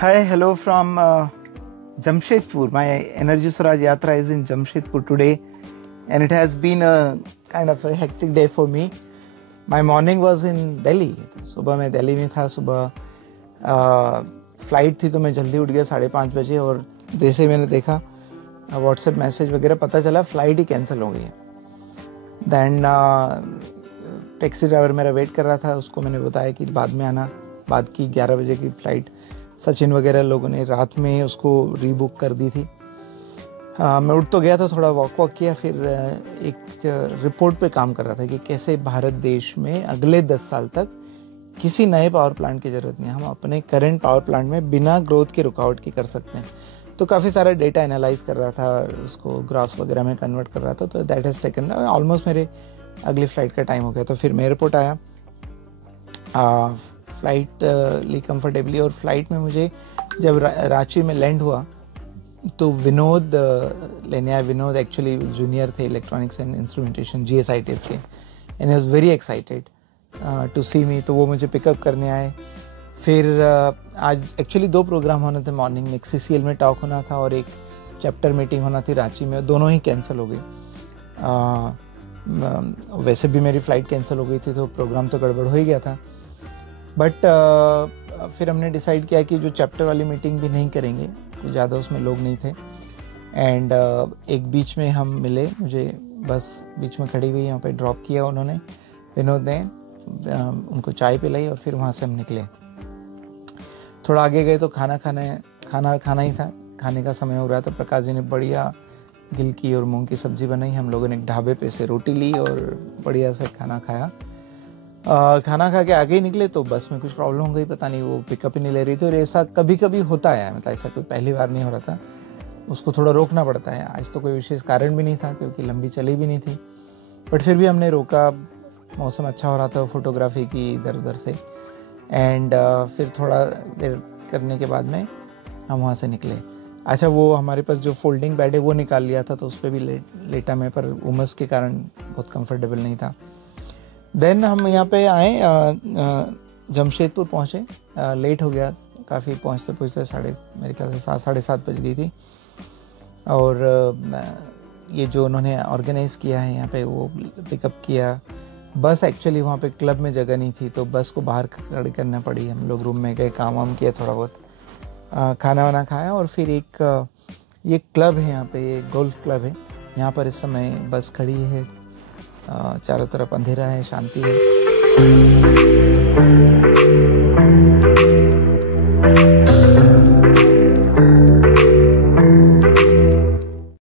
Hi, hello from Jamshedpur. My Energy Swaraj Yatra is in Jamshedpur today, and it has been a kind of a hectic day for me. My morning was in Delhi. सुबह मैं दिल्ली में था. सुबह flight थी तो मैं जल्दी उठ गया 5:30 बजे, और जैसे मैंने देखा व्हाट्सएप मैसेज वगैरह, पता चला फ़्लाइट ही कैंसिल हो गई है. दैन टैक्सी ड्राइवर मेरा वेट कर रहा था, उसको मैंने बताया कि बाद में आना. बाद की 11 बजे की फ़्लाइट सचिन वगैरह लोगों ने रात में उसको रीबुक कर दी थी. मैं उठ तो गया था, थोड़ा वॉक किया, फिर एक रिपोर्ट पे काम कर रहा था कि कैसे भारत देश में अगले 10 साल तक किसी नए पावर प्लांट की ज़रूरत नहीं है, हम अपने करंट पावर प्लांट में बिना ग्रोथ की रुकावट की कर सकते हैं. तो काफ़ी सारा डेटा एनालाइज कर रहा था, उसको ग्राफ्स वगैरह में कन्वर्ट कर रहा था. तो दैट हैज़ टेकन ऑलमोस्ट मेरे अगली फ़्लाइट का टाइम हो गया. तो फिर मैं एयरपोर्ट आया फ़्लाइट ली कंफर्टेबली, और फ्लाइट में मुझे जब रांची में लैंड हुआ तो विनोद लेने आया. विनोद एक्चुअली जूनियर थे इलेक्ट्रॉनिक्स एंड इंस्ट्रूमेंटेशन GSITs के, and he was very excited to see me. तो वो मुझे पिकअप करने आए. फिर आज एक्चुअली 2 प्रोग्राम होने थे मॉर्निंग में. एक CCL में टॉक होना था और एक चैप्टर मीटिंग होना थी रांची में. दोनों ही कैंसिल हो गई. वैसे भी मेरी फ़्लाइट कैंसिल हो गई थी, तो प्रोग्राम तो गड़बड़ हो ही गया था. बट फिर हमने डिसाइड किया कि जो चैप्टर वाली मीटिंग भी नहीं करेंगे, कुछ ज़्यादा उसमें लोग नहीं थे. एंड एक बीच में हम मिले, मुझे बस बीच में खड़ी हुई यहाँ पे ड्रॉप किया उन्होंने, विनोद ने. उनको चाय पिलाई और फिर वहाँ से हम निकले. थोड़ा आगे गए तो खाना ही था. खाने का समय हो रहा था. प्रकाश जी ने बढ़िया गिल की और मूंग की सब्ज़ी बनाई. हम लोगों ने एक ढाबे पे से रोटी ली और बढ़िया से खाना खाया. खाना खा के आगे ही निकले तो बस में कुछ प्रॉब्लम हो गई, पता नहीं वो पिकअप ही नहीं ले रही थी. और ऐसा कभी कभी होता है, मतलब ऐसा कोई पहली बार नहीं हो रहा था. उसको थोड़ा रोकना पड़ता है. आज तो कोई विशेष कारण भी नहीं था क्योंकि लंबी चली भी नहीं थी, बट फिर भी हमने रोका. मौसम अच्छा हो रहा था, फोटोग्राफी की इधर उधर से. एंड फिर थोड़ा देर करने के बाद में हम वहाँ से निकले. अच्छा, वो हमारे पास जो फोल्डिंग बेड है वो निकाल लिया था, तो उस पर भी लेटा मैं, पर उमस के कारण बहुत कंफर्टेबल नहीं था. देन हम यहाँ पे आए, जमशेदपुर पहुँचे. लेट हो गया काफ़ी, पहुँचते मेरे ख्याल से 7-7:30 बज गई थी. और ये जो उन्होंने ऑर्गेनाइज़ किया है यहाँ पे, वो पिकअप किया. बस एक्चुअली वहाँ पे क्लब में जगह नहीं थी, तो बस को बाहर खड़ी करना पड़ी. हम लोग रूम में गए, काम वाम किया, थोड़ा बहुत खाना वाना खाया. और फिर ये क्लब है यहाँ पे, ये गोल्फ क्लब है. यहाँ पर इस समय बस खड़ी है. चारों तरफ अंधेरा है, शांति है.